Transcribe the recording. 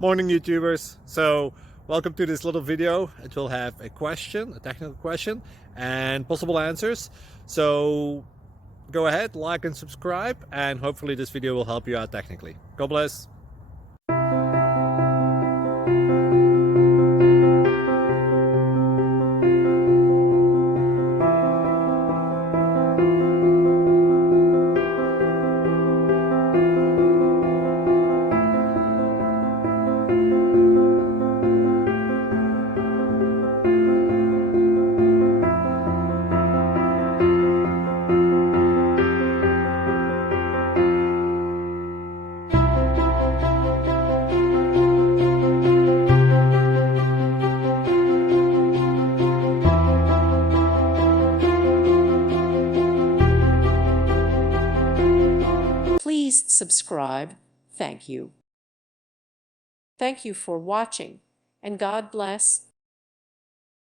Morning YouTubers. So welcome to this little video. It will have a question, a technical question, and possible answers. So go ahead, like and subscribe, and hopefully this video will help you out technically. God bless. Please subscribe. Thank you. Thank you for watching, and God bless.